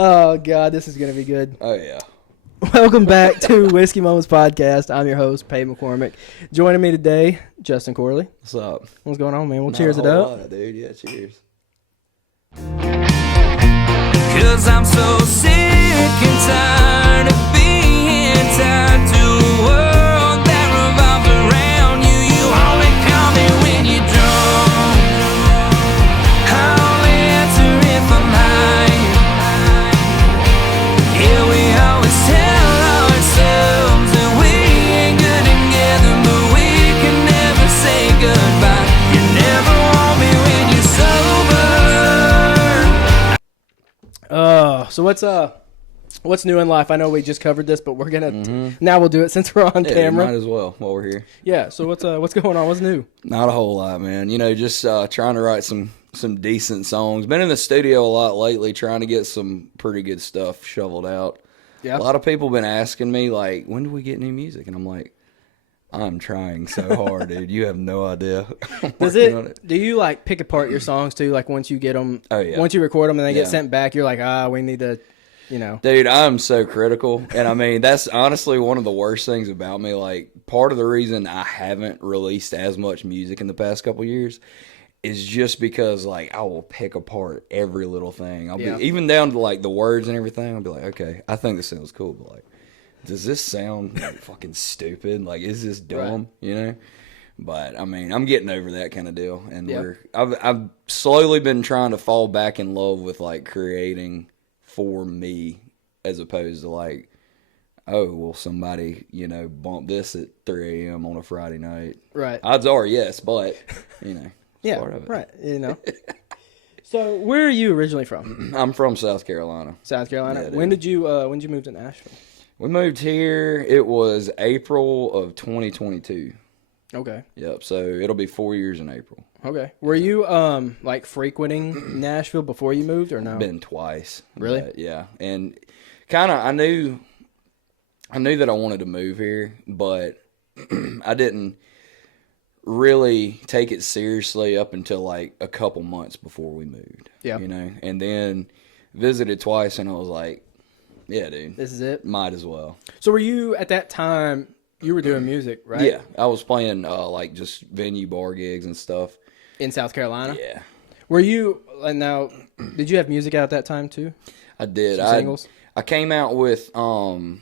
Oh, God, this is going to be good. Oh, yeah. Welcome back to Whiskey Moments Podcast. I'm your host, Pay McCormick. Joining me today, Justin Corley. What's up? What's going on, man? We'll Not cheers a it whole up. lot, dude. Yeah, cheers. Cause I'm so sick and tired of being tied to a world that revolves around you. You only call me when you're drunk. I'll answer if I'm high. Yeah, we always tell ourselves that we ain't good together, but we can never say goodbye. You never want me when you're sober. So what's new in life? I know we just covered this, but we're gonna now we'll do it since we're on Yeah, camera. might as well while we're here. Yeah. So what's going on? What's new? Not a whole lot, man. You know, just trying to write some decent songs. Been in the studio a lot lately, trying to get some pretty good stuff shoveled out. Yeah. A lot of people been asking me, like, when do we get new music? And I'm like, I'm trying so hard, dude. You have no idea. Do you like pick apart your songs too? Like once you get them, Oh, yeah. once you record them and they get Yeah. sent back, you're like, we need to, you know. Dude, I'm so critical. And I mean, that's honestly one of the worst things about me. Like, part of the reason I haven't released as much music in the past couple years is just because, like, I will pick apart every little thing. I'll be, even down to, like, the words and everything, I'll be like, okay, I think this sounds cool, but, like, does this sound, like, fucking stupid? Like, is this dumb? Right. You know? But, I mean, I'm getting over that kind of deal. And I've slowly been trying to fall back in love with, like, creating for me as opposed to, like, oh, well, somebody, you know, bump this at 3 a.m. on a Friday night. Right. Odds are yes, but, you know, it's part of it. Right. You know. So, where are you originally from? I'm from South Carolina. South Carolina. Yeah, when did you move to Nashville? We moved here, it was April of 2022. Okay. Yep, so it'll be 4 years in April. Okay. Were you like frequenting Nashville before you moved or no? Been twice. Really? But, yeah. And kind of I knew that I wanted to move here, but I didn't really take it seriously up until like a couple months before we moved. Yeah. You know, and then visited twice and I was like, yeah, dude. This is it? Might as well. So were you, at that time, you were doing music, right? Yeah. I was playing like just venue bar gigs and stuff. In South Carolina? Yeah. Were you, now, did you have music out at that time too? I did. Some singles? I came out with one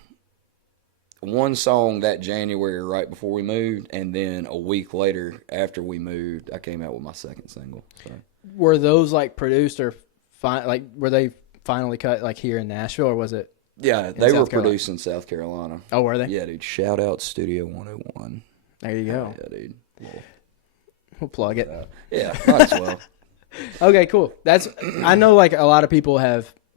song that January right before we moved, and then a week later after we moved, I came out with my second single. So. Were those like produced or were they finally cut like here in Nashville, or was it? Yeah, they were produced in South Carolina. Oh, were they? Yeah, dude. Shout out Studio 101. There you go. Yeah, dude. We'll plug it. Yeah, might as well. Okay, cool. I know like a lot of people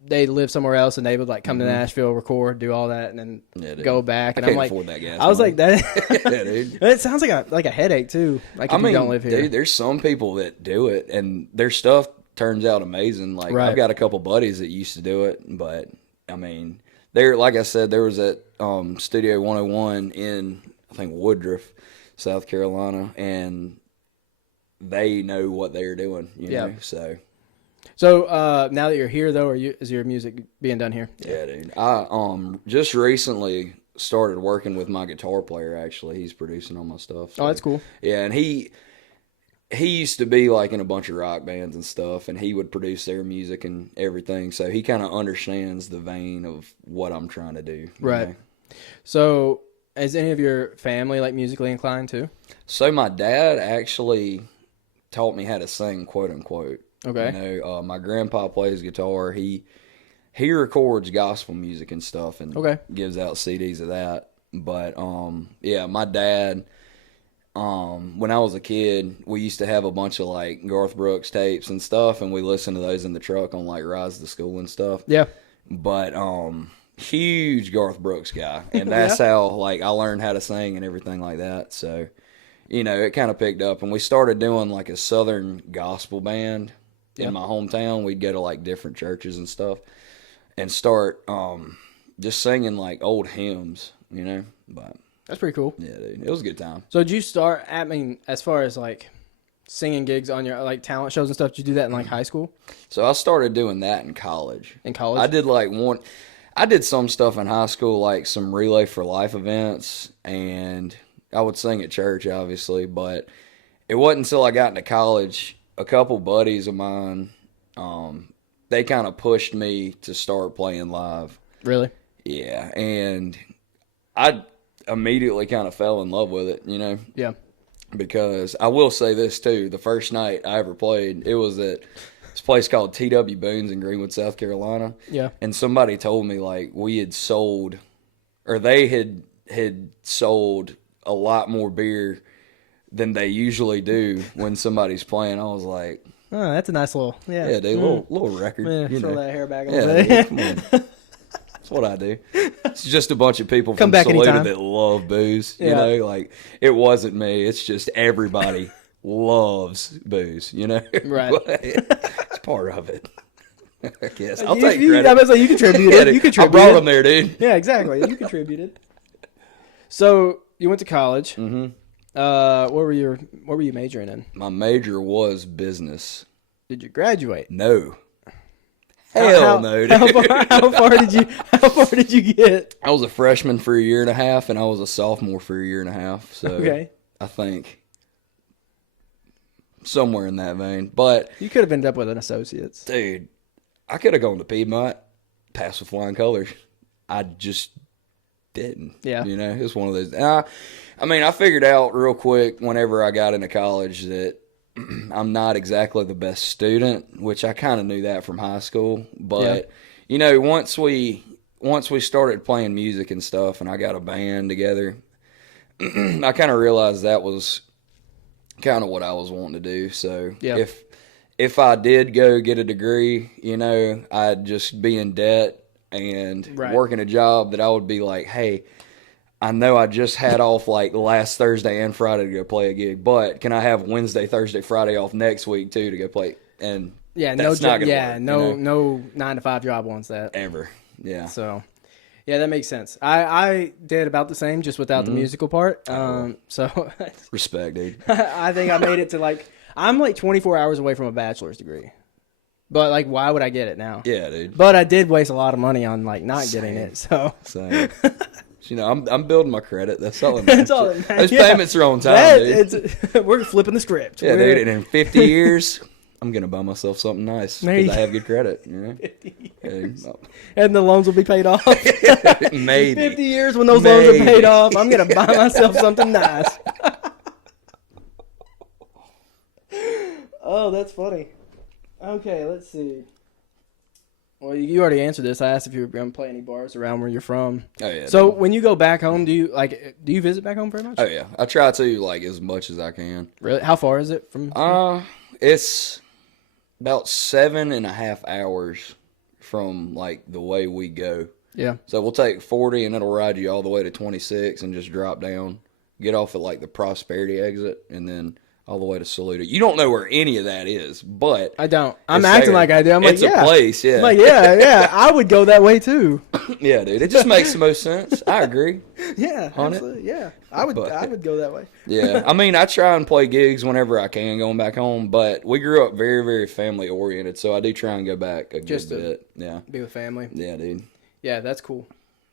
they live somewhere else and they would like come to Nashville, record, do all that, and then go back. And I can't I'm like, afford that gas. I was like that. Yeah, dude. It sounds like a headache too. Like if you don't live here. Dude, there's some people that do it, and their stuff turns out amazing. Like right. I've got a couple buddies that used to do it, but I mean, like I said, there was that Studio 101 in I think Woodruff, South Carolina, and they know what they're doing. You know, so. So now that you're here, though, is your music being done here? Yeah, dude. I just recently started working with my guitar player. Actually, he's producing all my stuff. So. Oh, that's cool. Yeah, and he used to be like in a bunch of rock bands and stuff, and he would produce their music and everything. So he kind of understands the vein of what I'm trying to do. Right. Know? So is any of your family like musically inclined too? So my dad actually taught me how to sing, quote unquote. Okay. You know, my grandpa plays guitar. He records gospel music and stuff, and gives out CDs of that. But yeah, my dad. When I was a kid, we used to have a bunch of like Garth Brooks tapes and stuff, and we listened to those in the truck on like rides to school and stuff. Yeah. But huge Garth Brooks guy, and that's how like I learned how to sing and everything like that. So, you know, it kind of picked up, and we started doing like a Southern gospel band in my hometown. We'd go to like different churches and stuff, and start just singing like old hymns, you know. But that's pretty cool. Yeah, dude, it was a good time. So did you start? I mean, as far as like singing gigs on your like talent shows and stuff? Did you do that in like high school? So I started doing that in college. In college? I did I did some stuff in high school, like some Relay for Life events, and I would sing at church, obviously, but it wasn't until I got into college, a couple buddies of mine, they kind of pushed me to start playing live. Really? Yeah, and I immediately kind of fell in love with it, you know? Yeah. Because I will say this, too. The first night I ever played, it was at this place called T.W. Boone's in Greenwood, South Carolina. Yeah. And somebody told me, like, they had sold a lot more beer than they usually do when somebody's playing. I was like, oh, that's a nice little, dude, little record. Yeah, you throw know. that hair back a Yeah, little bit. dude, come on. That's what I do. It's just a bunch of people Come from back Saluda anytime. that love booze. You Yeah. know, like, it wasn't me. It's just everybody loves booze, you know? Right. But it's part of it. I guess. I'll take I credit. was like, you contributed. Yeah, dude. You I contributed. brought them there, dude. Yeah, exactly. You contributed. So you went to college. Mm-hmm. What were you majoring in? My major was business. Did you graduate? No. Hell no, dude. How far did you get? I was a freshman for a year and a half, and I was a sophomore for a year and a half. So Okay. I think somewhere in that vein. But, You could have ended up with an associate's. dude, I could have gone to Piedmont, passed with flying colors. I just didn't. Yeah. You know, it's one of those. I mean, I figured out real quick whenever I got into college that I'm not exactly the best student, which I kind of knew that from high school. But, you know, once we started playing music and stuff and I got a band together, I kind of realized that was kind of what I was wanting to do. So if I did go get a degree, you know, I'd just be in debt and working a job that I would be like, hey, I know I just had off like last Thursday and Friday to go play a gig, but can I have Wednesday, Thursday, Friday off next week too to go play? And that's not gonna work, no 9-to-5 job wants that ever. Yeah. So, yeah, that makes sense. I did about the same, just without the musical part. So Respect, dude. I think I made it to like I'm like 24 hours away from a bachelor's degree, but like why would I get it now? Yeah, dude. But I did waste a lot of money on like not getting it. So. Same. You know, I'm building my credit. That's all that matters. That's all that matters. Those payments are on time, dude. We're flipping the script. Yeah, dude. And in 50 years, I'm gonna buy myself something nice because I have good credit. You know, 50 years. And the loans will be paid off. Maybe 50 years when those loans are paid off, I'm gonna buy myself something nice. Oh, that's funny. Okay, let's see. Well, you already answered this. I asked if you were going to play any bars around where you're from. Oh yeah. So dude. when you go back home, do you visit back home very much? Oh yeah, I try to like as much as I can. Really? How far is it from? It's about 7.5 hours from like the way we go. Yeah. So we'll take 40 and it'll ride you all the way to 26 and just drop down, get off at like the Prosperity exit, and then all the way to Saluda. You don't know where any of that is, but I don't. I'm acting like I do. I'm it's like, a place, yeah. I'm like, yeah. I would go that way too. Yeah, dude. It just makes the most sense. I agree. Yeah, absolutely. Yeah, I would go that way. Yeah, I mean, I try and play gigs whenever I can going back home, but we grew up very, very family oriented, so I do try and go back a good bit. Yeah, be with family. Yeah, dude. Yeah, that's cool.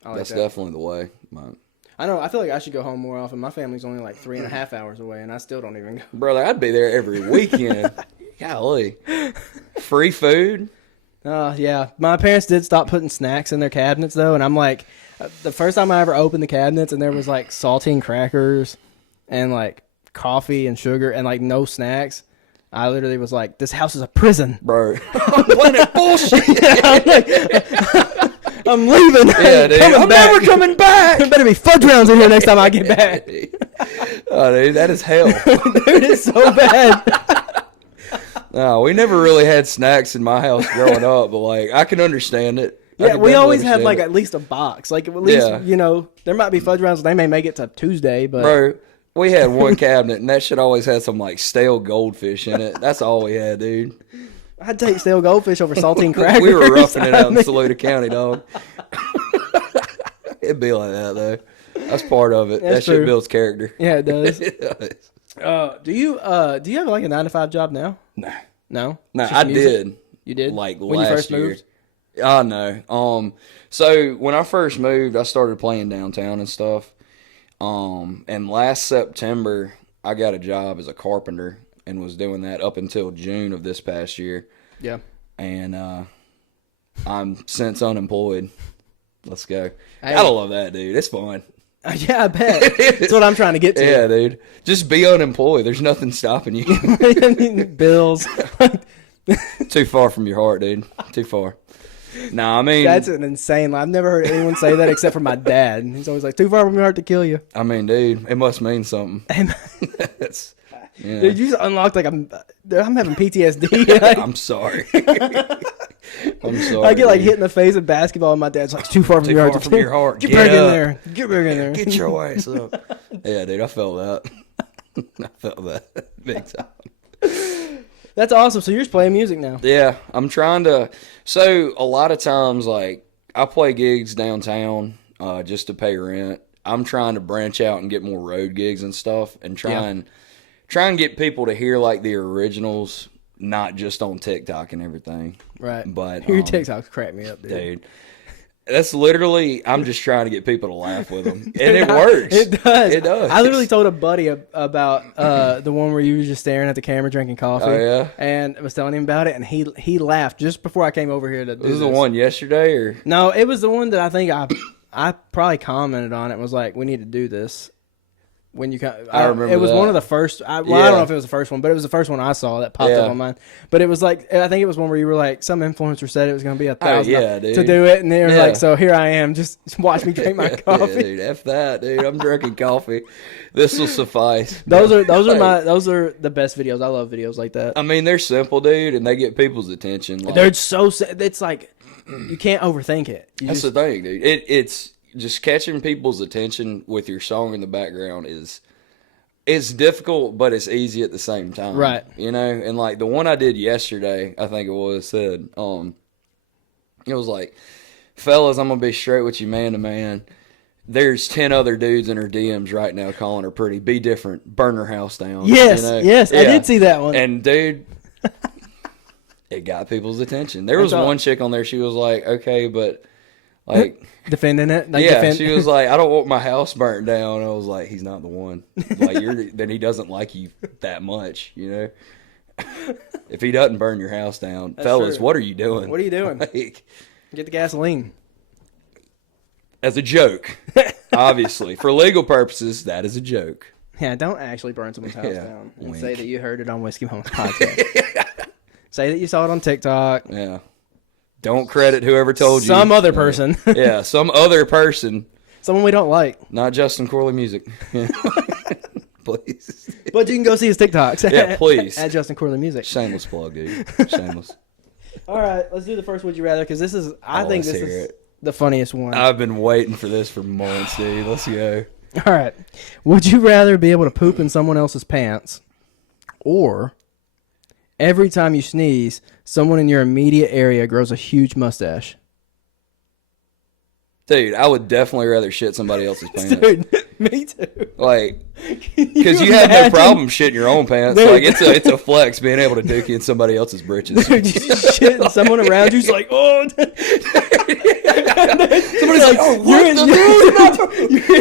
That's definitely the way. But I know. I feel like I should go home more often. My family's only like 3.5 hours away, and I still don't even go. Brother, I'd be there every weekend. Golly. Free food. Yeah. My parents did stop putting snacks in their cabinets, though, and I'm like, the first time I ever opened the cabinets, and there was like saltine crackers and like coffee and sugar and like no snacks, I literally was like, this house is a prison. Bro. I'm playing bullshit. Yeah, I'm like, I'm leaving. Yeah, dude. I'm never coming back. There better be fudge rounds in here next time I get back. Oh, dude, that is hell. Dude, it's so bad. No, we never really had snacks in my house growing up, but like I can understand it. Yeah, we always have like at least a box. Like at least there might be fudge rounds. They may make it to Tuesday, but bro, we had one cabinet and that shit always had some like stale goldfish in it. That's all we had, dude. I'd take stale goldfish over saltine crackers. We were roughing it out in Saluda County, dog. It'd be like that though. That's part of it. That's that shit true. builds character. Yeah, it does. Do you have like a 9 to 5 job now? No. No? No, It's just I music? did. You did? Like when last you first year. moved? Oh no. So when I first moved, I started playing downtown and stuff. And last September, I got a job as a carpenter and was doing that up until June of this past year. Yeah. And I'm since unemployed. Let's go. Hey. Gotta love that, dude. It's fun. Yeah, I bet. That's what I'm trying to get to. Yeah, dude. Just be unemployed. There's nothing stopping you. Bills. Too far from your heart, dude. Too far. Nah, I mean, That's an insane line. I've never heard anyone say that except for my dad. He's always like, too far from your heart to kill you. I mean, dude, it must mean something. That's, yeah. Dude, you just unlocked like I'm having PTSD. I'm sorry. I'm sorry. I get like dude. hit in the face with basketball, and my dad's like, too far from Too your heart. far to from kill your heart. Get Get back in up. there. Get back in there. Get your ass up. Yeah, dude, I felt that. I felt that big time. That's awesome. So you're just playing music now. Yeah, I'm trying to. So a lot of times, like I play gigs downtown just to pay rent. I'm trying to branch out and get more road gigs and stuff, and try and get people to hear like the originals, not just on TikTok and everything. Right. But Your TikToks crack me up, dude. That's literally, I'm just trying to get people to laugh with them. And it works. It does. It does. I literally told a buddy about the one where you were just staring at the camera drinking coffee. Oh, yeah? And I was telling him about it, and he laughed just before I came over here to do This is the one yesterday, or? No, it was the one that I think I probably commented on it. Was like, we need to do this. When you I remember it was that. one of the first. I don't know if it was the first one, but it was the first one I saw that popped up on mine. But it was like, I think it was one where you were like, some influencer said it was going to be $1,000 to do it, and they were like, so here I am, just watch me drink my coffee. Yeah, dude, F that, dude. I'm drinking coffee. This will suffice. Those are the best videos. I love videos like that. I mean, they're simple, dude, and they get people's attention. Like, They're so. It's like you can't overthink it. that's the thing, dude. It's just catching people's attention with your song in the background is. It's difficult, but it's easy at the same time. Right. You know, and like the one I did yesterday, I think it was said, it was like, fellas, I'm going to be straight with you man to man. There's 10 other dudes in her DMs right now calling her pretty. Be different. Burn her house down. Yes, you know? yes, I did see that one. And dude, it got people's attention. There was one chick on there, she was like, okay, but like... defending it. She was like, I don't want my house burnt down. I was like, he's not the one. Like, then he doesn't like you that much, you know? If he doesn't burn your house down, fellas, true. what are you doing? What are you doing? Like, Get the gasoline. as a joke, obviously. For legal purposes, that is a joke. Yeah, don't actually burn someone's house Yeah, down and wink. say that you heard it on Whiskey Mom's podcast. Say that you saw it on TikTok. Yeah. Don't credit whoever told you. Some other person. Yeah, some other person. Someone we don't like. Not Justin Corley music. Please. But you can go see his TikToks. Yeah, please. At Justin Corley Music. Shameless plug, dude. Shameless. All right, let's do the first Would You Rather, because this is, I think let's this hear is it. the funniest one. I've been waiting for this for months, dude. Let's go. All right. Would you rather be able to poop in someone else's pants, or every time you sneeze, someone in your immediate area grows a huge mustache? Dude, I would definitely rather shit somebody else's pants. Dude, me too. Like, because you have no problem shitting your own pants. Dude. Like, it's a flex being able to dookie in somebody else's britches. Dude, you just shit and someone around you's like, oh. Somebody's like, oh, you're at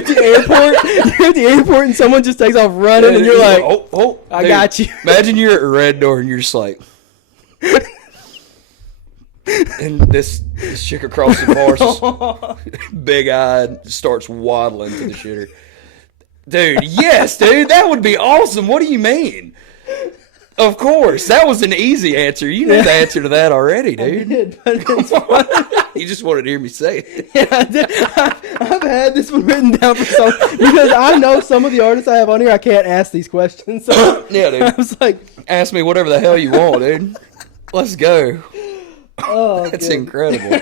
the airport. You're at the airport and someone just takes off running and you're like, oh, I dude, got you. Imagine you're at Red Door and you're just like, and this chick across the bar, big eyed, starts waddling to the shitter. Dude, yes, dude, that would be awesome. What do you mean? Of course, that was an easy answer. You knew the answer to that already, dude. did, but it's funny. You just wanted to hear me say it. Yeah, I did. I've had this one written down for some, because I know some of the artists I have on here, I can't ask these questions. So Yeah, dude. I was like, Ask me whatever the hell you want, dude. Let's go. oh, That's good. incredible.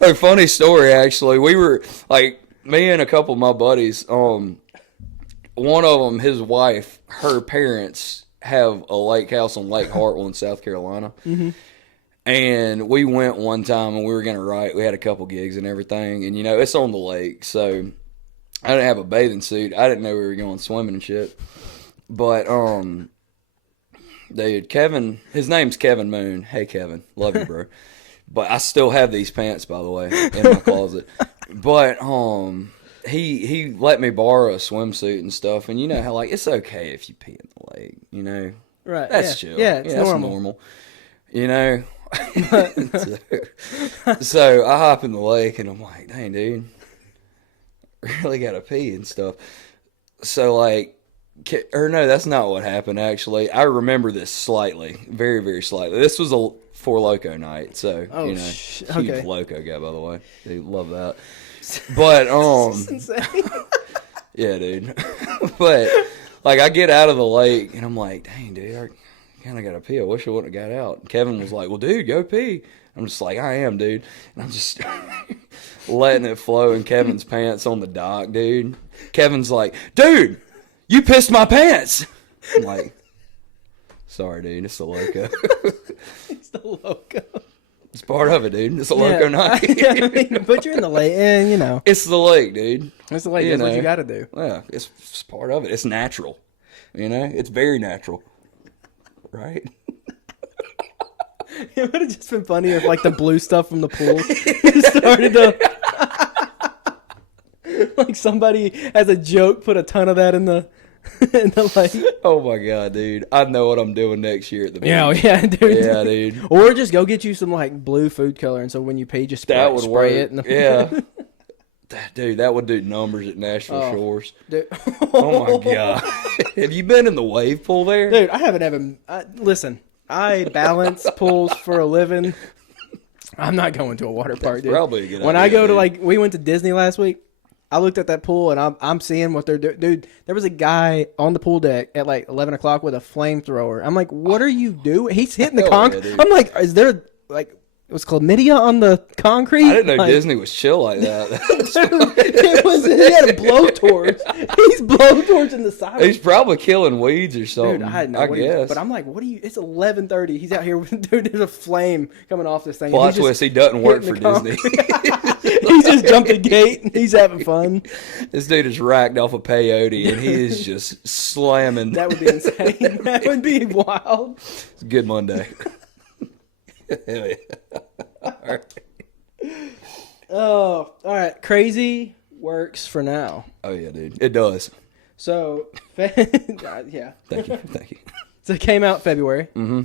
A funny story, actually. We were, like, me and a couple of my buddies, one of them, his wife, her parents have a lake house on Lake Hartwell in South Carolina. Mm-hmm. And we went one time and we were going to write. We had a couple gigs and everything. And, you know, it's on the lake. So I didn't have a bathing suit. I didn't know we were going swimming and shit. But dude, Kevin, his name's Kevin Moon. Hey Kevin, love you, bro. But I still have these pants, by the way, in my closet. But he let me borrow a swimsuit and stuff, and you know how like it's okay if you pee in the lake, you know. Right. That's chill. Yeah, it's normal. That's normal. You know. So I hop in the lake and I'm like, dang, dude, really gotta pee and stuff. So like, or no, that's not what happened. Actually, I remember this slightly, very, very slightly. This was a Four Loko night, so you know, huge okay. Loco guy, by the way. Dude, love that. But That's insane. yeah, dude. But like, I get out of the lake and I'm like, dang, dude, I kind of got to pee. I wish I wouldn't have got out. And Kevin was like, well, dude, go pee. I'm just like, I am, dude. And I'm just letting it flow in Kevin's pants on the dock, dude. Kevin's like, dude, you pissed my pants. I'm like, sorry, dude. It's the Loco. It's the Loco. It's part of it, dude. It's a Loco night. I mean, but you're in the lake, and you know. It's the lake, dude. It's the lake. That's what you got to do. Yeah, it's part of it. It's natural. You know, it's very natural. Right? It would have just been funny if, like, the blue stuff from the pool started to, like, somebody as a joke put a ton of that in the lake. Oh my god, dude! I know what I'm doing next year at the beach. Yeah, dude. Yeah, dude. Or just go get you some like blue food color, and so when you pee, just spray it. In the Yeah, dude, that would do numbers at Nashville Shores. Dude. Oh my god! Have you been in the wave pool there? Dude, I haven't ever. Listen, I balance pools for a living. I'm not going to a water park, dude. Probably a good When idea, I go to dude. like, we went to Disney last week. I looked at that pool and I'm seeing what they're doing. Dude, there was a guy on the pool deck at like 11 o'clock with a flamethrower. I'm like, what are you doing? He's hitting the Hell concrete. yeah, dude. I'm like, is there like, was chlamydia on the concrete? I didn't know Like, Disney was chill like that. it was, he had a blowtorch. He's blowtorching the side. He's probably killing weeds or something. Dude, I had no I idea. guess. But I'm like, what are you? It's 11:30. He's out here with, dude, there's a flame coming off this thing. and Plot he's just twist: he doesn't work for hitting the Disney. he just jumped the gate and he's having fun. This dude is racked off a peyote and he is just slamming. That would be insane. That would be wild. It's a good Monday. Hell yeah. All right. Oh, all right. Crazy works for now. Oh yeah, dude. It does. So, yeah. Thank you. Thank you. So it came out February. Mm-hmm.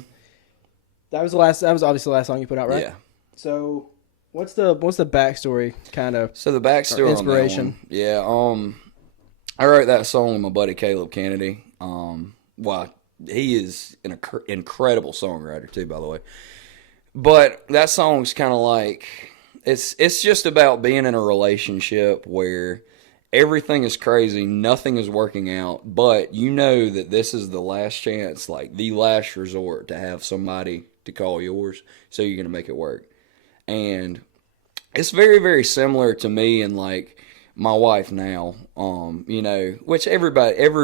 That was obviously the last song you put out, right? Yeah. So, what's the backstory kind of? So the backstory Inspiration. on that one, I wrote that song with my buddy Caleb Kennedy. Well, he is an incredible songwriter too, by the way. But that song's kind of like it's just about being in a relationship where everything is crazy, nothing is working out, but you know that this is the last chance, like the last resort to have somebody to call yours, so you're gonna make it work. And it's very, very similar to me and like my wife now, you know, which every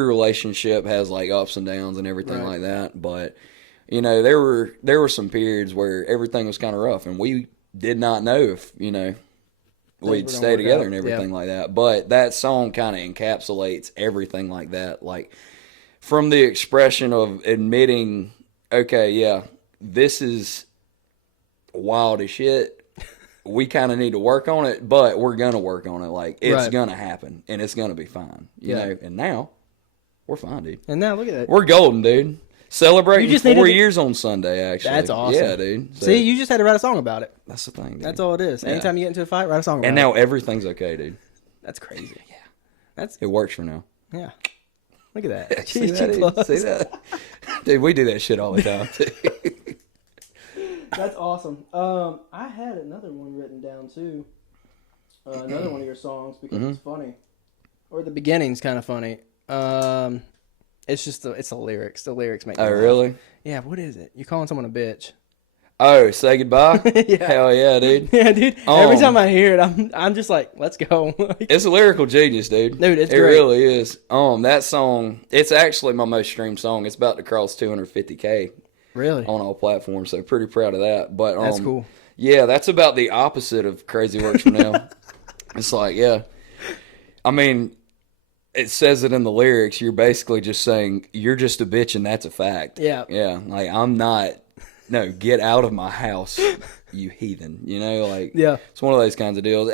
relationship has like ups and downs and everything Right. like that. But, you know, there were some periods where everything was kind of rough and we did not know if, you know, we'd were gonna stay work together out. and everything Yeah. like that. But that song kind of encapsulates everything like that. Like from the expression of admitting, okay, yeah, this is wild as shit. We kind of need to work on it, but we're going to work on it. Like, it's Right. going to happen, and it's going to be fine. You Yeah. know? And now, we're fine, dude. And now look at that. We're golden, dude. Celebrating You just 4 needed to- years on Sunday, actually. That's awesome. Yeah, dude. So, See, you just had to write a song about it. that's the thing, dude. That's all it is. Yeah. Anytime you get into a fight, write a song about And it. now everything's okay, dude. That's crazy. Yeah. That's, It works for now. yeah. Look at that. See that, GG dude? plus. See that? Dude, we do that shit all the time, too. That's awesome. I had another one written down too. Another one of your songs because Mm-hmm. it's funny, or the beginning's kind of funny. It's just it's the lyrics. The lyrics make. Me Oh, laugh. really? Yeah. What is it? You calling someone a bitch? Oh, say goodbye? Yeah. Hell yeah, dude. Yeah, dude. Every Um, time I hear it, I'm just like, let's go. Like, It's a lyrical genius, dude. Dude, it's it great. really is. That song, it's actually my most streamed song. It's about to cross 250K really? on all platforms, so pretty proud of that. But That's cool. Yeah, that's about the opposite of Crazy Works for Now. It's like, yeah. I mean, it says it in the lyrics. You're basically just saying you're just a bitch, and that's a fact. Yeah. Yeah. Like I'm not. No, get out of my house, you heathen. You know, like Yeah. it's one of those kinds of deals.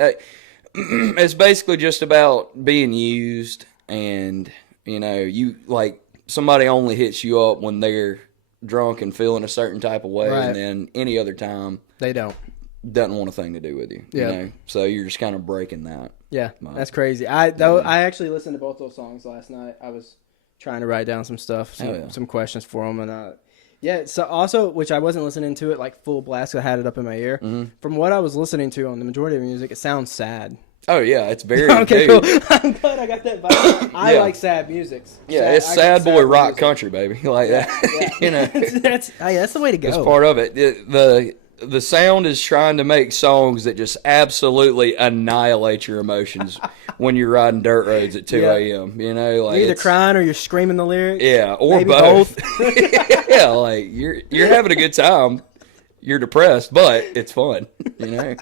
It's basically just about being used, and you know, you like somebody only hits you up when they're drunk and feeling a certain type of way, Right. and then any other time They don't. doesn't want a thing to do with you. Yeah. You know? So you're just kind of breaking that. Yeah, Wow. that's crazy. I actually listened to both those songs last night. I was trying to write down some stuff, some questions for them, and yeah. So also, which I wasn't listening to it like full blast. I had it up in my ear. Mm-hmm. From what I was listening to on the majority of the music, it sounds sad. Oh yeah, it's very Okay, dude. cool. I'm glad I got that vibe. I Yeah. like sad music. Yeah, it's sad boy rock country, baby, like that. Yeah. You know, that's the way to go. it's part of it. The sound is trying to make songs that just absolutely annihilate your emotions when you're riding dirt roads at 2 Yeah. a.m. You know, like You're either it's- crying or you're screaming the lyrics. Yeah, or Maybe both. Yeah, like you're having a good time. You're depressed, but it's fun. You know.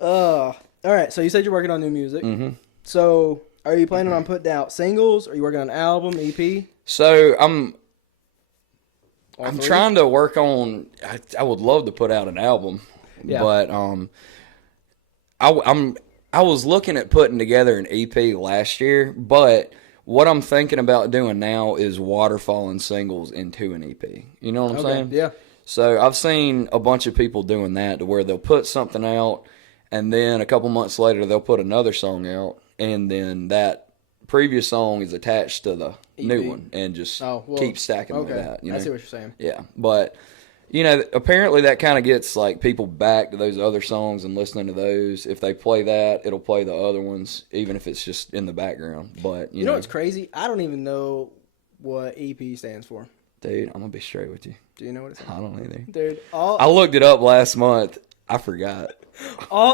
All right. So you said you're working on new music. Mm-hmm. So are you planning on putting out singles? Are you working on an album, EP? So I'm All three? trying to work on. I would love to put out an album, Yeah. but I was looking at putting together an EP last year, but what I'm thinking about doing now is waterfalling singles into an EP. You know what I'm saying? Yeah. So I've seen a bunch of people doing that to where they'll put something out, and then a couple months later they'll put another song out, and then that previous song is attached to the new one, and just keep stacking like that. You know? I see what you're saying. Yeah, but you know, apparently that kind of gets like people back to those other songs and listening to those. If they play that, it'll play the other ones, even if it's just in the background. But You know what's crazy? I don't even know what EP stands for. dude, I'm gonna be straight with you. Do you know what it stands I don't either. for? Dude, I looked it up last month. I forgot.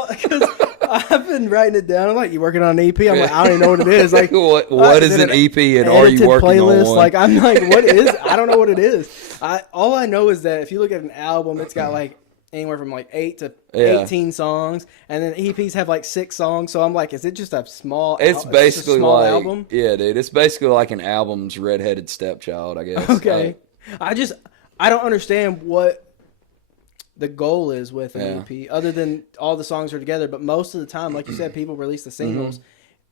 because I've been writing it down. I'm like, you working on an EP? I'm like, I don't even know what it is. Like, what is an EP, and are you edited working playlist? on one? Like, I'm like, what is? I don't know what it is. All I know is that if you look at an album, it's got like anywhere from like 8 to 18 songs, and then EPs have like 6 songs. So I'm like, is it just a small? It's basically a small like album. Yeah, dude. It's basically like an album's redheaded stepchild, I guess. Okay, I don't understand what the goal is with an EP, other than all the songs are together. But most of the time, like you said, people release the singles,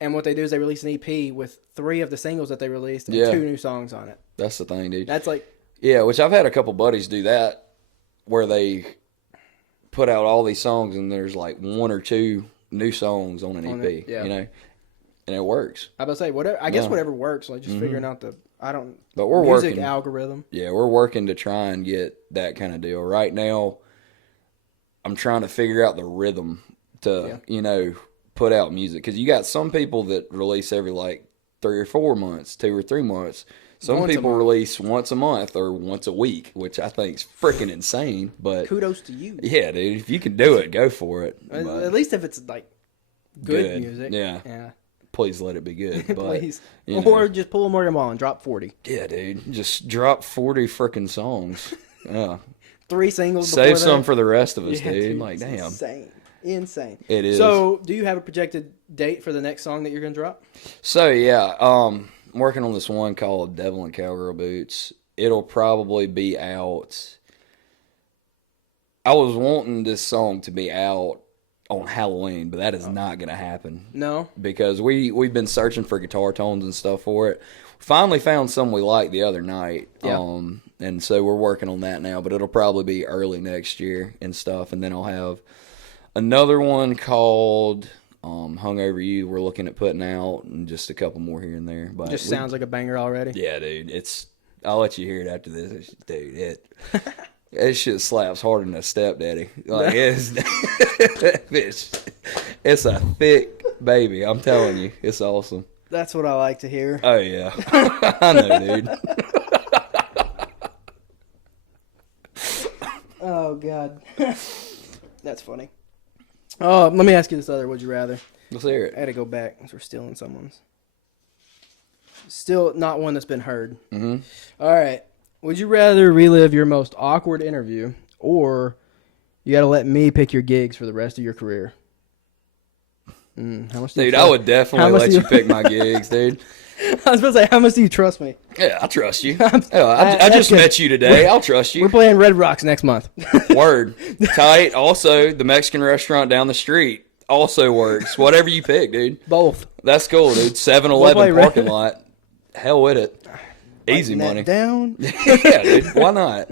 and what they do is they release an EP with 3 of the singles that they released and 2 new songs on it. That's the thing, dude. That's like, Yeah, which I've had a couple buddies do that, where they put out all these songs and there's like 1 or 2 new songs on an EP. yeah. You know, and it works. I about to say whatever. I guess whatever works. Like just figuring out But we're music working. algorithm. Yeah, we're working to try and get that kind of deal. Right now, I'm trying to figure out the rhythm to, you know, put out music. Because you got some people that release every like 3 or 4 months, 2 or 3 months. Some Once a people month. release once a month or once a week, which I think is freaking insane. But Kudos to you. yeah, dude, if you can do it, go for it. But At least if it's like good music. Yeah. Yeah. Please let it be good. But, Please. you Or know. just pull a Morgan Wallen, drop 40. Yeah, dude, just drop 40 freaking songs. Yeah. 3 singles. Save before some that. for the rest of us, Yeah, dude. Like, it's damn. Insane. It is. So, do you have a projected date for the next song that you're going to drop? So, yeah, I'm working on this one called Devil in Cowgirl Boots. It'll probably be out. I was wanting this song to be out on Halloween, but that is not going to happen. No. Because we've been searching for guitar tones and stuff for it. Finally found some we liked the other night. Yeah. And so we're working on that now, but it'll probably be early next year and stuff. And then I'll have another one called Hung Over You we're looking at putting out, and just a couple more here and there. But Just sounds like a banger already. yeah, dude. I'll let you hear it after this. Dude, it shit slaps harder than a stepdaddy. Like it's a thick baby. I'm telling you, it's awesome. That's what I like to hear. Oh yeah, I know, dude. Oh, God. That's funny. Oh, let me ask you this other would you rather. Let's hear I it. had to go back because we're stealing someone's. Still not one that's been heard. Mm-hmm. All right. Would you rather relive your most awkward interview, or you got to let me pick your gigs for the rest of your career? How much do you Dude, I would definitely much let do you you- pick my gigs, dude. I was about to say, how much do you trust me? Yeah, I trust you. Hell, I that's just good. met you today. I'll trust We're you. playing Red Rocks next month. Word. Tight. Also, the Mexican restaurant down the street also works. Whatever you pick, dude. Both. That's cool, dude. We'll 7-Eleven play parking lot. Hell with it. Easy Writing money. that down. Yeah, dude. Why not?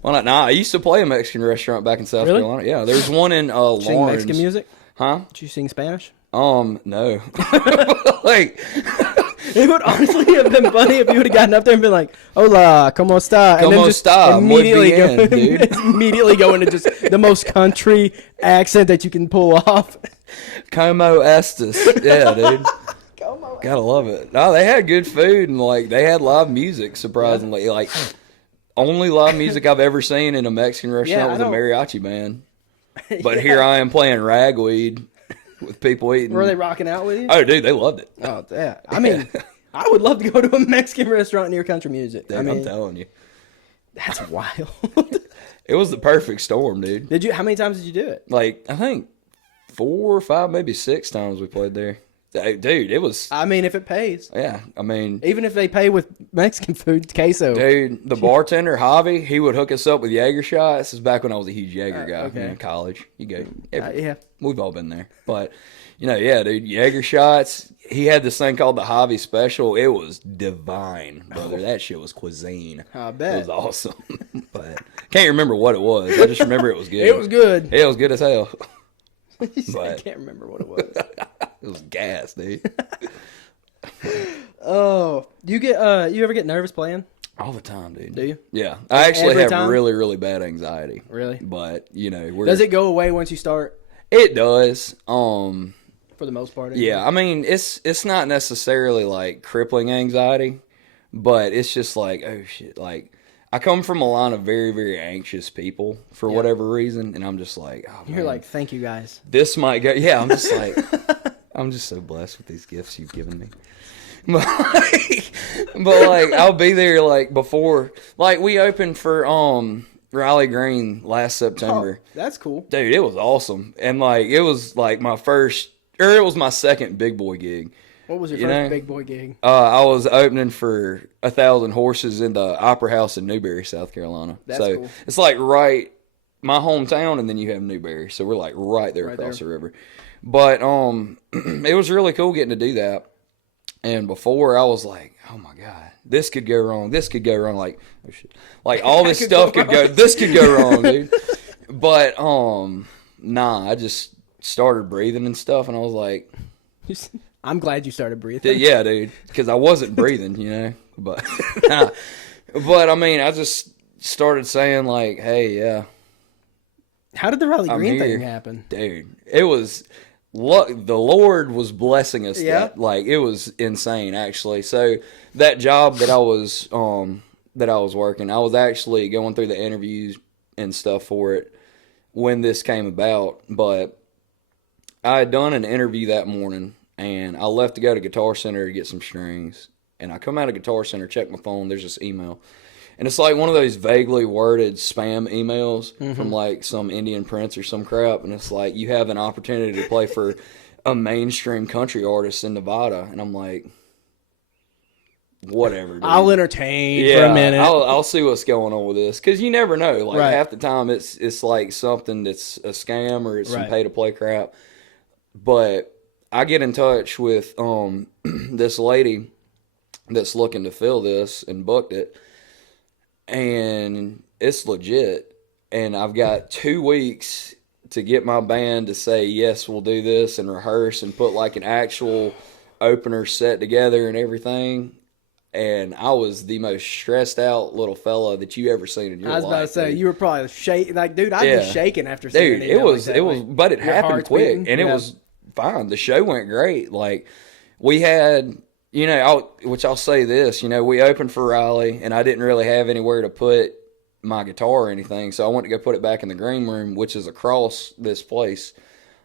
Why not? Nah, I used to play a Mexican restaurant back in South Really? Carolina. Yeah, there's one in Sing Lawrence. Mexican music? Huh? Did you sing Spanish? No. Like, It would honestly have been funny if you would have gotten up there and been like, "Hola, cómo está?" And then ¿Cómo just está? Muy immediately bien, go, dude. immediately go into just the most country accent that you can pull off. como estes. Yeah, dude. Gotta love it. No, they had good food and like they had live music. Surprisingly, like only live music I've ever seen in a Mexican restaurant I was a don't- mariachi band. But here I am playing ragweed with people eating. Were they rocking out with you? Oh, dude, they loved it. Oh, yeah. I mean, I would love to go to a Mexican restaurant near country music. Dude, I mean, I'm telling you, that's wild. it was the perfect storm, dude. Did you? How many times did you do it? Like I think 4 or 5, maybe 6 times we played there. Dude, it was. I mean, if it pays, Yeah, I mean, even if they pay with Mexican food, queso. dude, the bartender, Javi, he would hook us up with Jaeger shots. This is back when I was a huge Jaeger guy okay. in college. You go. Yeah. We've all been there. But, yeah, dude, Jaeger shots. He had this thing called the Javi Special. It was divine, brother. That shit was cuisine. I bet. It was awesome. But can't remember what it was. I just remember it was good. It was good. Yeah, it was good as hell. You said, I But- can't remember what it was. It was gas, dude. Oh, you ever get nervous playing? All the time, dude. Do you? Yeah. I actually Every have time? really, really bad anxiety. Really? But, we're... Does it go away once you start? It does. For the most part. Yeah, I mean, it's not necessarily like crippling anxiety, but it's just like, oh shit. Like, I come from a line of very, very anxious people for whatever reason, and I'm just like, oh, You're man, like, thank you guys. this might go. Yeah, I'm just like, I'm just so blessed with these gifts you've given me. But I'll be there like before, like we opened for Riley Green last September. Oh, that's cool. Dude, it was awesome. And it was like my first, or it was my second big boy gig. What was your You first know? big boy gig? I was opening for 1,000 Horses in the Opera House in Newberry, South Carolina. That's so cool. it's like right my hometown, and then you have Newberry. So we're like right there Right across there. the river. But it was really cool getting to do that. And before I was like, oh my God, this could go wrong. This could go wrong. Like, oh shit. Like all this could stuff go could go, this could go wrong, dude. But, nah, I just started breathing and stuff. And I was like, I'm glad you started breathing. yeah, dude, because I wasn't breathing, but, nah. But I mean, I just started saying like, hey, yeah, How did the Riley I'm Green here. thing happen? Dude, it was the Lord was blessing us. Yeah. It was insane actually. So that job that I was working, I was actually going through the interviews and stuff for it when this came about. But I had done an interview that morning, and I left to go to Guitar Center to get some strings. And I come out of Guitar Center, check my phone. There's this email. And it's like one of those vaguely worded spam emails from like some Indian prince or some crap. And it's like, you have an opportunity to play for a mainstream country artist in Nevada. And I'm like, whatever, dude. I'll entertain for a minute. I'll see what's going on with this. Because you never know. Like Right. half the time it's like something that's a scam or it's some Right. pay to play crap. But I get in touch with this lady that's looking to fill this and booked it. And it's legit. And I've got 2 weeks to get my band to say, yes, we'll do this, and rehearse and put like an actual opener set together and everything. And I was the most stressed out little fella that you ever seen in your life. I was about to say, dude. you were probably shaking. Like, dude, I'd Yeah. be shaking after seeing Dude, an it email was, like that. it was, Like, but it your happened heart's quick, beating. and it Yeah. was fine. The show went great. Like, we had, which I'll say this, we opened for Riley, and I didn't really have anywhere to put my guitar or anything, so I went to go put it back in the green room, which is across this place,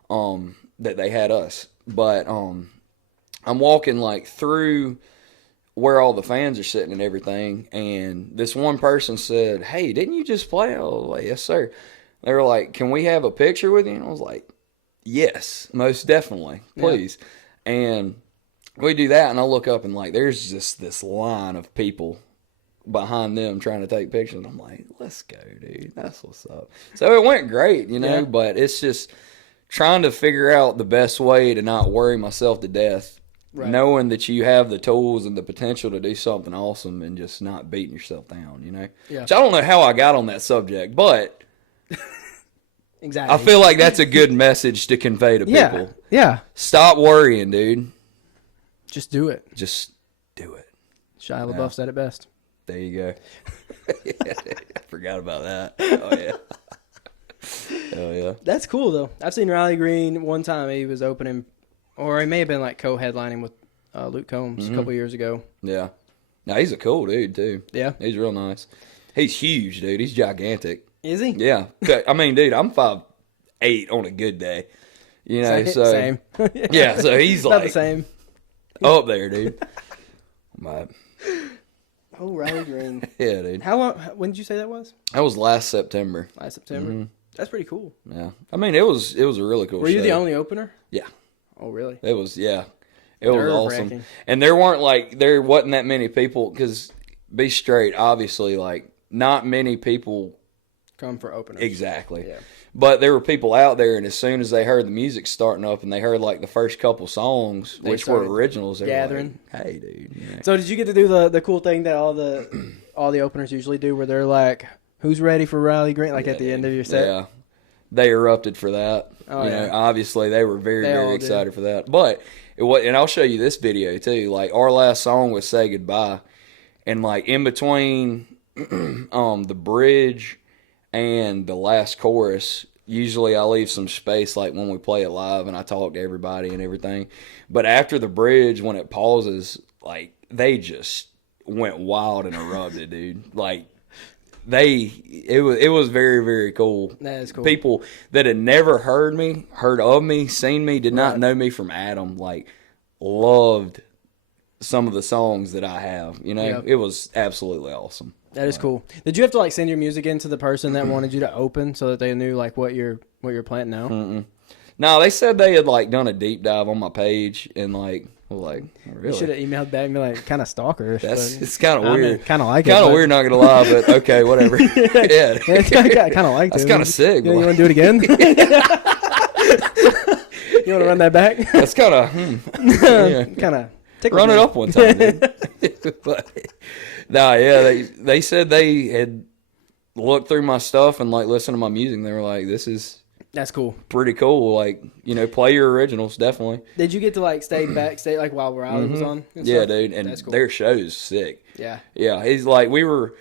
that they had us. But I'm walking like through where all the fans are sitting and everything, and this one person said, "Hey, didn't you just play?" I was like, "Yes, sir." They were like, "Can we have a picture with you?" And I was like, Yes, most definitely. Please. And we do that, and I look up, and like, there's just this line of people behind them trying to take pictures. And I'm like, let's go, dude. That's what's up. So it went great, you know, but it's just trying to figure out the best way to not worry myself to death. Right. Knowing that you have the tools and the potential to do something awesome and just not beating yourself down, you know? Yeah. Which I don't know how I got on that subject, but exactly. I feel like that's a good message to convey to people. Yeah. Stop worrying, dude. Just do it. Just do it. Shia LaBeouf said it best. There you go. I forgot about that. Oh, yeah. Oh, yeah. That's cool, though. I've seen Riley Green one time. He was opening, or he may have been like co-headlining with Luke Combs a couple years ago. Yeah. Now, he's a cool dude, too. Yeah. He's real nice. He's huge, dude. He's gigantic. Is he? Yeah. I mean, dude, I'm 5'8" on a good day. You know, same. Yeah, so he's like not the same. Up there, dude. But, oh, Riley Green. Yeah, dude. How long? When did you say that was? That was last September. Last September. Mm-hmm. That's pretty cool. Yeah. I mean, it was a really cool show. Were you the only opener? Yeah. Oh, really? It was, yeah. It was awesome. And there wasn't that many people, because, be straight, obviously, like, not many people come for openers. Exactly. Yeah. But there were people out there, and as soon as they heard the music starting up and they heard, like, the first couple songs, which were originals, they gathering. were like, hey, dude. You know. So did you get to do the cool thing that all the openers usually do, where they're like, who's ready for Riley Green, like at the end of your set? Yeah. They erupted for that. Oh, you know, obviously, they were very excited for that. But, and I'll show you this video, too. Like, our last song was Say Goodbye. And, like, in between the bridge and the last chorus, usually I leave some space, like when we play it live, and I talk to everybody and everything. But after the bridge, when it pauses, like, they just went wild and erupted, dude. Like, it was very, very cool. That is cool. People that had never heard of me, seen me, did not know me from Adam, like, loved some of the songs that I have. You know, It was absolutely awesome. That is cool. Did you have to like send your music in to the person that wanted you to open so that they knew like what you're planting now? Mm-mm. No, they said they had like done a deep dive on my page and like, really? You should have emailed back and be like, kind of stalkerish. It's kind of weird. Kind of like kind of weird, not gonna lie, but okay, whatever. Yeah, kind of like that's kind of sick. You want to do it again? You want to run that back? That's kind of kind of run it up one time, dude. But, nah, yeah, they said they had looked through my stuff and like listened to my music. And they were like, that's cool, pretty cool. Like, you know, play your originals, definitely. Did you get to like stay like while Riley was on? And yeah, stuff? dude, and cool. Their show's sick. Yeah, he's like, we were,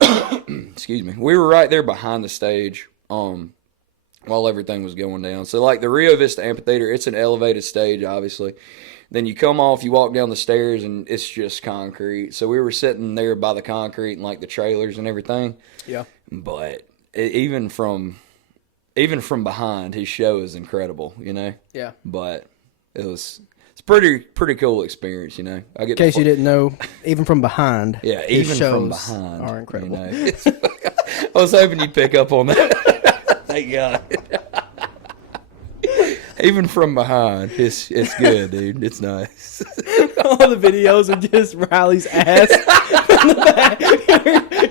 excuse me, we were right there behind the stage, while everything was going down. So like the Rio Vista Amphitheater, it's an elevated stage, obviously. Then you come off, you walk down the stairs, and it's just concrete. So we were sitting there by the concrete and like the trailers and everything. Yeah. But even from behind, his show is incredible, you know. Yeah. But it's pretty cool experience, you know. In case you didn't know, even from behind. Yeah, even from behind are incredible. You know? I was hoping you'd pick up on that. Thank God. Even from behind, it's good, dude. It's nice. All the videos are just Riley's ass from the back.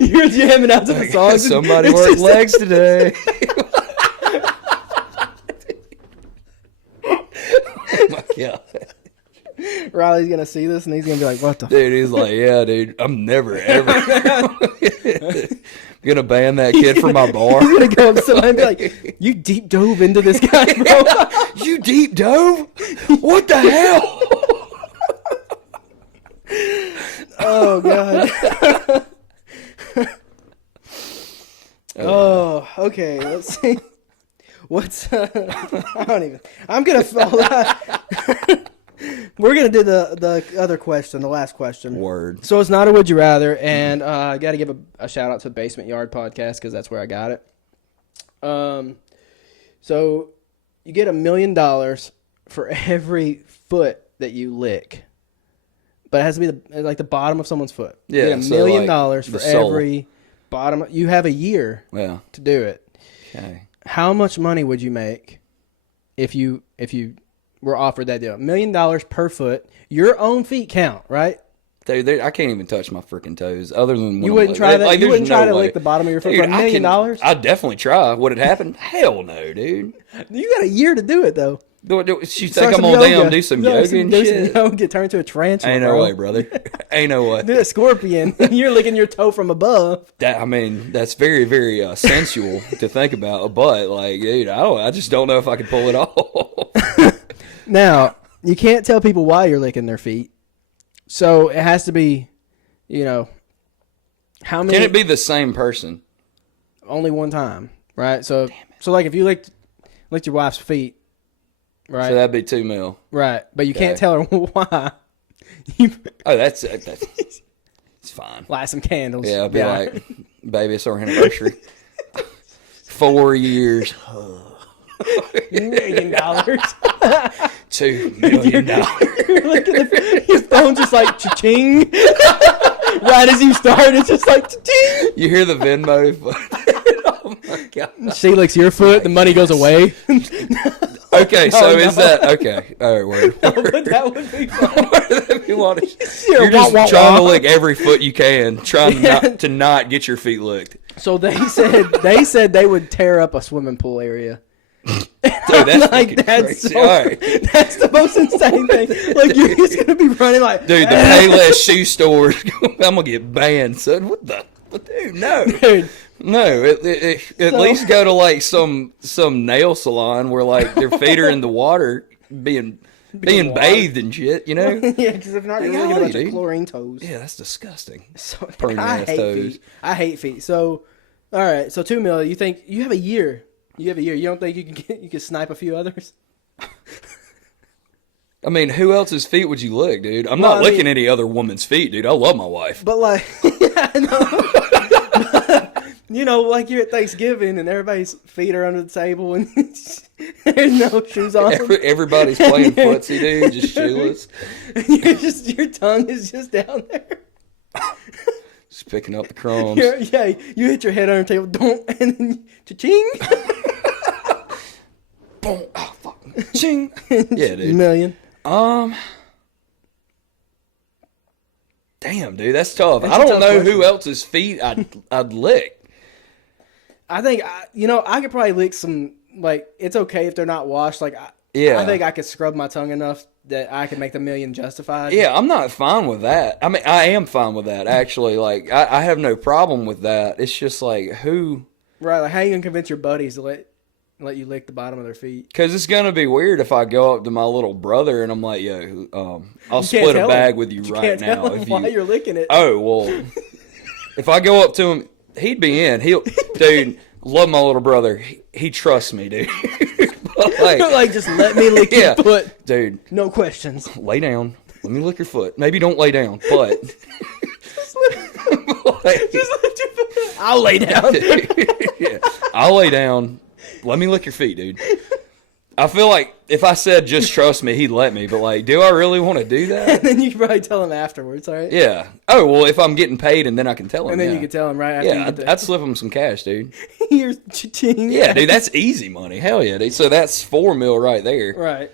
You're jamming out to the songs. Somebody worked legs today. Oh my God. Riley's gonna see this and he's gonna be like, "What the?" Dude, he's like, "Yeah, dude, I'm never ever gonna ban that kid from my bar." He's gonna go up to somebody and be like, "You deep dove into this guy, bro." You deep dove? What the hell? Oh God. Oh, okay. Let's see. What's I don't even. I'm gonna fall out. We're going to do the other question, the last question. Word. So it's not a would you rather, and I got to give a shout out to the Basement Yard podcast because that's where I got it. So you get $1 million for every foot that you lick, but it has to be the bottom of someone's foot. Yeah, you get $1 million for every bottom. You have a year to do it. Okay. How much money would you make if you were offered that deal, $1 million per foot, your own feet count, right? Dude, I can't even touch my freaking toes. Other than You wouldn't try that. You wouldn't try to lick the bottom of your foot Dude, for $1 million. I'd definitely try. Would it happen? Hell no, dude. You got a year to do it though. She think I'm gonna down do some yoga and shit. Get turned to a tarantula. Ain't no way, brother. Ain't no way. Do a scorpion. You're licking your toe from above. That's very, very sensual to think about. But like, dude, I just don't know if I could pull it off. Now, you can't tell people why you're licking their feet. So it has to be, how many? Can it be the same person? Only one time, right? So like if you licked your wife's feet, right? So that'd be $2 million. Right, but you can't tell her why. That's it's fine. Light some candles. Yeah, I'll be like, baby, it's our anniversary. 4 years. $1 million. $2 million. Look at your phone just like cha-ching. Right as you start, it's just like cha-ching. You hear the Venmo. Oh my god. She licks your foot, the money goes away. Okay, so is that okay? All right, word. No, but that would be fun. You're just trying to lick every foot you can, trying not get your feet licked. So they said they would tear up a swimming pool area. Dude, that's like crazy. So, all right. That's the most insane thing. Like you're just gonna be running like, dude, the Payless shoe stores. I'm gonna get banned, son. What the? Dude, no. Dude. No, at least go to like some nail salon where like their feet are in the water being bathed and shit, you know? Yeah, because if not, you're really gonna get chlorine toes. Yeah, that's disgusting. So, I hate toes. Feet. I hate feet. So, all right. So $2 million. You think you have a year? You don't think you can snipe a few others? I mean, who else's feet would you lick, dude? I'm not licking any other woman's feet, dude. I love my wife. But like, like you're at Thanksgiving and everybody's feet are under the table and there's no shoes on. Everybody's playing footsie, dude, just shoeless. Your tongue is just down there. Just picking up the crumbs. You hit your head on the table, and then cha-ching. Boom. Oh, fuck. Ching. Yeah, dude. $1 million. Damn, dude, that's tough. I don't know who else's feet I'd lick. I think I could probably lick some. Like, it's okay if they're not washed. Like, I think I could scrub my tongue enough that I could make the $1 million justified. Yeah, I'm not fine with that. I mean, I am fine with that, actually. Like, I have no problem with that. It's just like, who... Right, like, how you gonna convince your buddies to let you lick the bottom of their feet? Because it's gonna be weird if I go up to my little brother and I'm like, yo, I'll split a bag with you right now. Tell him why you're licking it. Oh, well, if I go up to him, he'd be in. Dude, love my little brother. He trusts me, dude. Like, just let me lick your foot. Dude. No questions. Lay down. Let me lick your foot. Maybe don't lay down, but... just lift your foot. I'll lay down. Yeah, I'll lay down. Let me lick your feet, dude. I feel like if I said just trust me, he'd let me. But like, do I really want to do that? And then you can probably tell him afterwards, all right? Yeah. Oh, well, if I'm getting paid and then I can tell him. And then you can tell him right after. Yeah, I'd slip him some cash, dude. Here's cha-ching. Yeah, dude, that's easy money. Hell yeah, dude. So that's $4 million right there. Right.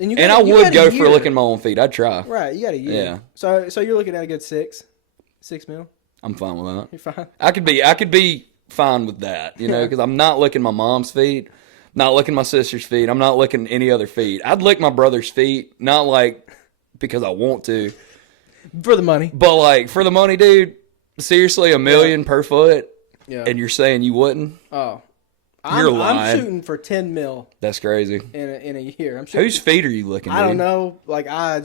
And I would go for licking my own feet. I'd try. Right, you got a year. Yeah. So you're looking at a good $6 million. I'm fine with that. You're fine. I could be fine with that, because I'm not licking my mom's feet, not licking my sister's feet. I'm not licking any other feet. I'd lick my brother's feet, not like because I want to, for the money. But like for the money, dude. Seriously, $1 million per foot. Yeah. And you're saying you wouldn't? Oh. You're lying. I'm shooting for $10 million. That's crazy. In a year. Whose feet are you licking, dude? I don't know. Like, I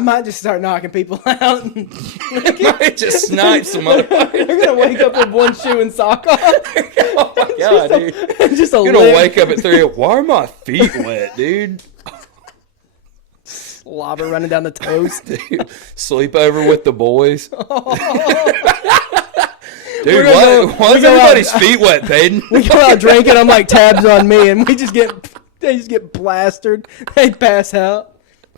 might just start knocking people out. And might just snipe some other. They're going to wake up with one shoe and sock on. Oh my God, dude. Just You're going to wake up at 3. Why are my feet wet, dude? Slobber running down the toast. Dude, sleep over with the boys. Dude, why is everybody's feet wet, Peyton? We go out drinking. I'm like, tabs on me, and they just get plastered. They pass out.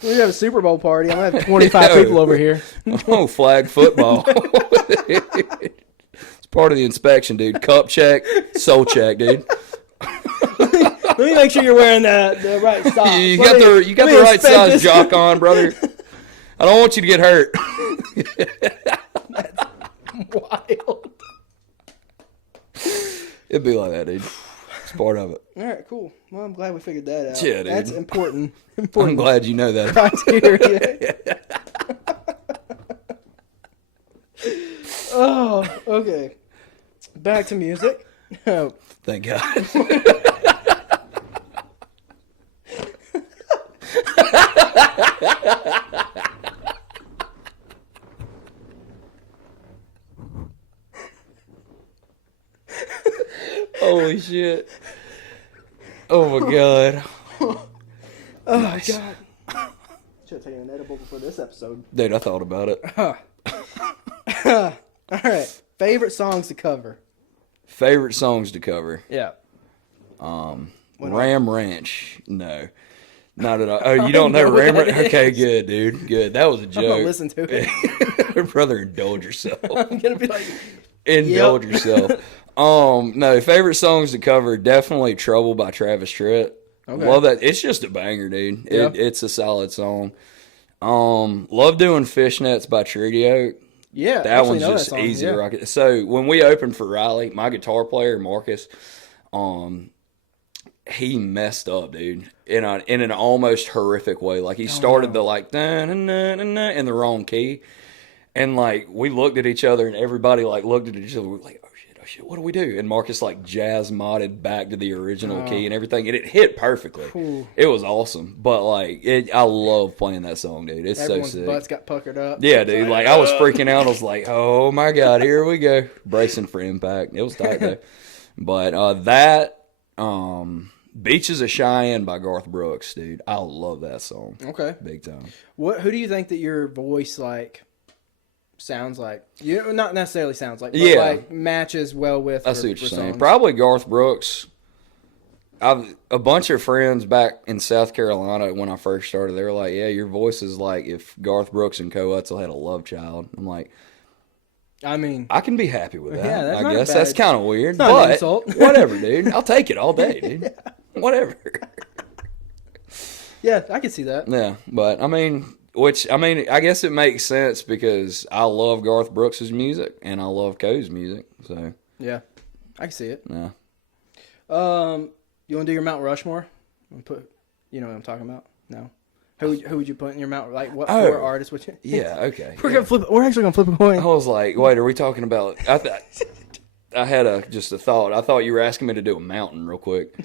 We have a Super Bowl party. I'm gonna have 25 people over here. Oh, flag football. It's part of the inspection, dude. Cup check, soul check, dude. Let me make sure you're wearing the right socks. You got the right size jock on, brother. I don't want you to get hurt. That's wild. It'd be like that, dude. It's part of it. All right, cool. Well, I'm glad we figured that out. Yeah, dude. That's important. I'm glad you know that. Criteria. Oh, okay. Back to music. Oh, Thank God. Holy shit. Oh my God. oh my God. Should have taken an edible before this episode. Dude, I thought about it. All right. Favorite songs to cover. Favorite songs to cover. Yeah. Ram Ranch. No. Not at all. Oh, you don't know Ram Ranch? Okay, good, dude. Good. That was a joke. I'm going to listen to it. Brother, indulge yourself. I'm going to be like, Indulge yourself. No, favorite songs to cover, definitely Trouble by Travis Tritt. Okay. Love that. It's just a banger, dude. Yeah. It's a solid song. Love doing Fishnets by Treaty Oak. yeah. That actually one's know just that song. easy Yeah. to rock it. So when we opened for Riley, my guitar player, Marcus, he messed up, dude, in an almost horrific way. Like he started the like in the wrong key. And like we looked at each other and everybody like looked at each other. We're like, oh shit, what do we do? And Marcus like jazz modded back to the original key and everything, and it hit perfectly. Ooh. It was awesome. But like I love playing that song, dude. It's Everyone's so sick. butts got puckered up. Yeah, dude. Like I was freaking out. I was like, oh my God, here we go. Bracing for impact. It was tight though. But Beaches of Cheyenne by Garth Brooks, dude. I love that song. Okay. Big time. Who do you think that your voice like sounds like? You know, not necessarily sounds like, but Yeah. like matches well with. I see what you're saying. songs. Probably Garth Brooks. A bunch of friends back in South Carolina when I first started, they were like, yeah, your voice is like if Garth Brooks and Co. Utzel had a love child. I'm like, I mean, I can be happy with that. Yeah, that's I not a guess bad- that's kind of weird, not an but insult. whatever, dude. I'll take it all day, dude. Whatever. yeah, I can see that. Yeah, but I guess it makes sense because I love Garth Brooks' music and I love Co's music. So Yeah, I can see it. yeah, You want to do your Mount Rushmore? You know what I'm talking about? No. Who would you put in your Mount? Like what four artists would you? yeah, okay. We're gonna flip. We're actually gonna flip a coin. I was like, wait, are we talking about? I had just a thought. I thought you were asking me to do a mountain real quick.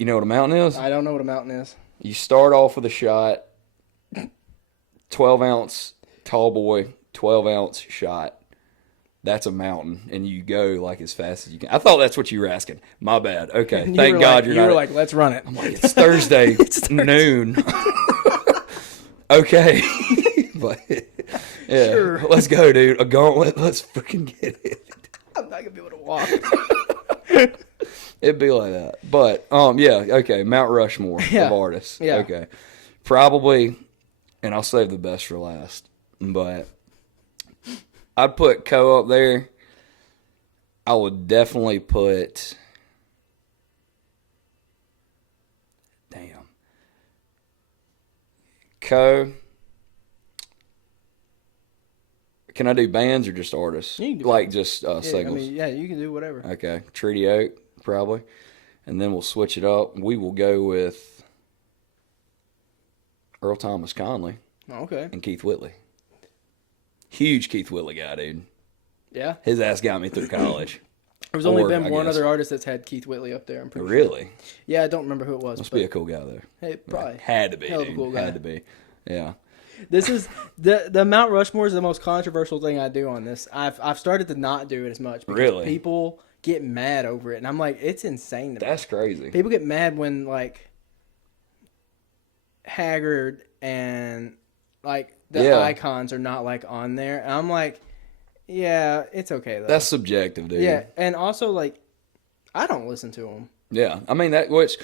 You know what a mountain is? I don't know what a mountain is. You start off with a shot, 12-ounce tall boy, 12-ounce shot. That's a mountain, and you go like as fast as you can. I thought that's what you were asking. My bad. Okay, And thank God you're you not. were like, let's run it. I'm like, it's Thursday, noon. Okay, but yeah, Sure. let's go, dude. A gauntlet. Let's freaking get it. I'm not gonna be able to walk. It'd be like that. But yeah, okay. Mount Rushmore Yeah. of artists. Yeah. Okay. Probably, and I'll save the best for last. But I'd put Co up there. I would definitely put. Damn. Co. Can I do bands or just artists? You can do like just Yeah, singles. I mean, yeah, you can do whatever. Okay, Treaty Oak, probably. And then we'll switch it up. We will go with Earl Thomas Conley Okay. and Keith Whitley. Huge Keith Whitley guy, dude. Yeah. His ass got me through college. There's only Or, been I one guess. other artist that's had Keith Whitley up there. I'm pretty sure. Really? Yeah, I don't remember who it was. Must but be a cool guy, though. Hey, probably. Had to be, Hell of a dude. cool guy. Had to be. Yeah. This is the Mount Rushmore is the most controversial thing I do on this. I've started to not do it as much because Really? people get mad over it, and I'm like, it's insane to me. That's crazy. People get mad when like Haggard and like the Yeah. icons are not like on there, and I'm like, yeah, it's okay though. That's subjective, dude. yeah, and also like I don't listen to them. Yeah, I mean which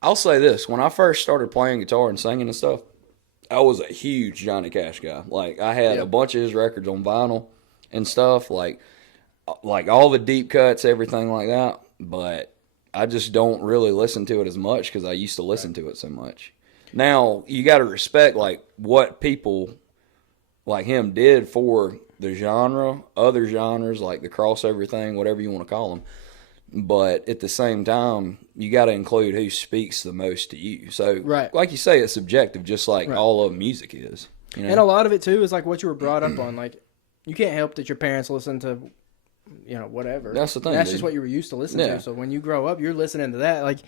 I'll say this: when I first started playing guitar and singing and stuff, I was a huge Johnny Cash guy. Like I had Yep. a bunch of his records on vinyl and stuff, like all the deep cuts, everything like that. But I just don't really listen to it as much because I used to listen to it so much. Now you got to respect like what people like him did for the genre, other genres like the crossover thing, whatever you want to call them. But at the same time, you got to include who speaks the most to you. So, Right. like you say, it's subjective, just like all of music is. You know? And a lot of it too is like what you were brought up on. Like, you can't help that your parents listen to, whatever. That's the thing, That's dude. just what you were used to listening Yeah. to. So when you grow up, you're listening to that. Like,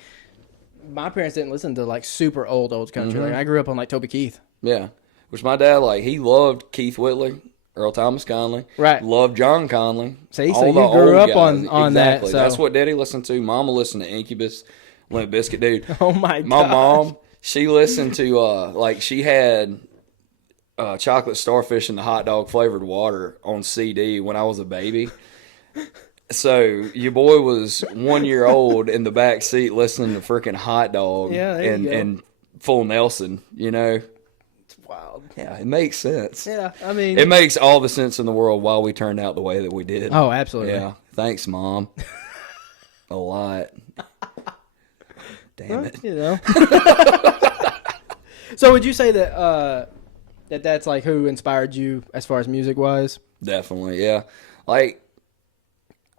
my parents didn't listen to like super old country. Like, I grew up on like Toby Keith. Yeah. Which my dad, like, he loved Keith Whitley, Earl Thomas Conley. Right. Loved John Conley. See, all so you the grew old up guys. on that, Exactly. so- That's what Daddy listened to. Mama listened to Incubus, Limp Bizkit, dude. Oh my god. My mom, she listened to, like, she had Chocolate Starfish and the Hot Dog Flavored Water on CD when I was a baby. So your boy was 1 year old in the back seat listening to freaking Hot Dog Yeah, there you go. and Full Nelson, you know? It's wild. Yeah, it makes sense. Yeah, I mean. It makes all the sense in the world why we turned out the way that we did. Oh, absolutely. Yeah. Thanks, Mom. A lot. Damn it. So would you say that that's like who inspired you as far as music wise? Definitely, yeah. Like,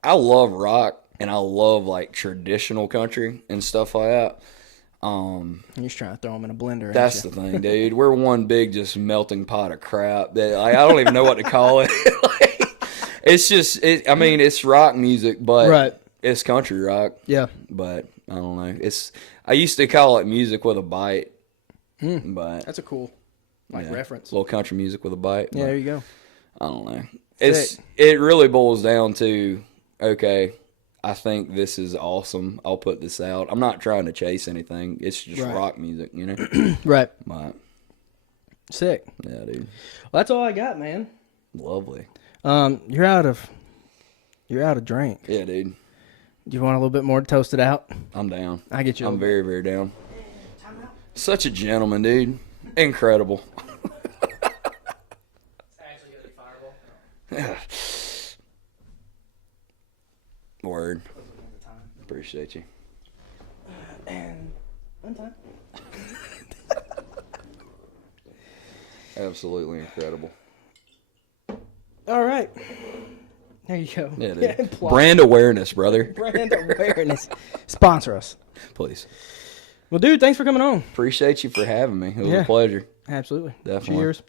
I love rock and I love like traditional country and stuff like that. You're just trying to throw them in a blender. That's the thing, dude. We're one big just melting pot of crap that like, I don't even know what to call it. Like, it's just, I mean, it's rock music, but Right. it's country rock. Yeah. But I don't know. I used to call it music with a bite, but That's a cool reference. little country music with a bite. Yeah, but there you go. I don't know. Sick. It really boils down to, okay, I think this is awesome. I'll put this out. I'm not trying to chase anything. It's just Right. rock music, you know. Right. But Sick. yeah, dude, Well, that's all I got, man. lovely. You're out of drink. Yeah, dude, Do you want a little bit more to toast it out? I'm down. I get you. I'm very, very down. Such a gentleman, dude. Incredible. Actually gonna be fireball. Word. Appreciate you. And one time. Absolutely incredible. All right. There you go. Yeah, dude. Plug. Brand awareness, brother. Brand awareness. Sponsor us. Please. Well, dude, thanks for coming on. Appreciate you for having me. It was Yeah. a pleasure. Absolutely. Definitely. Cheers.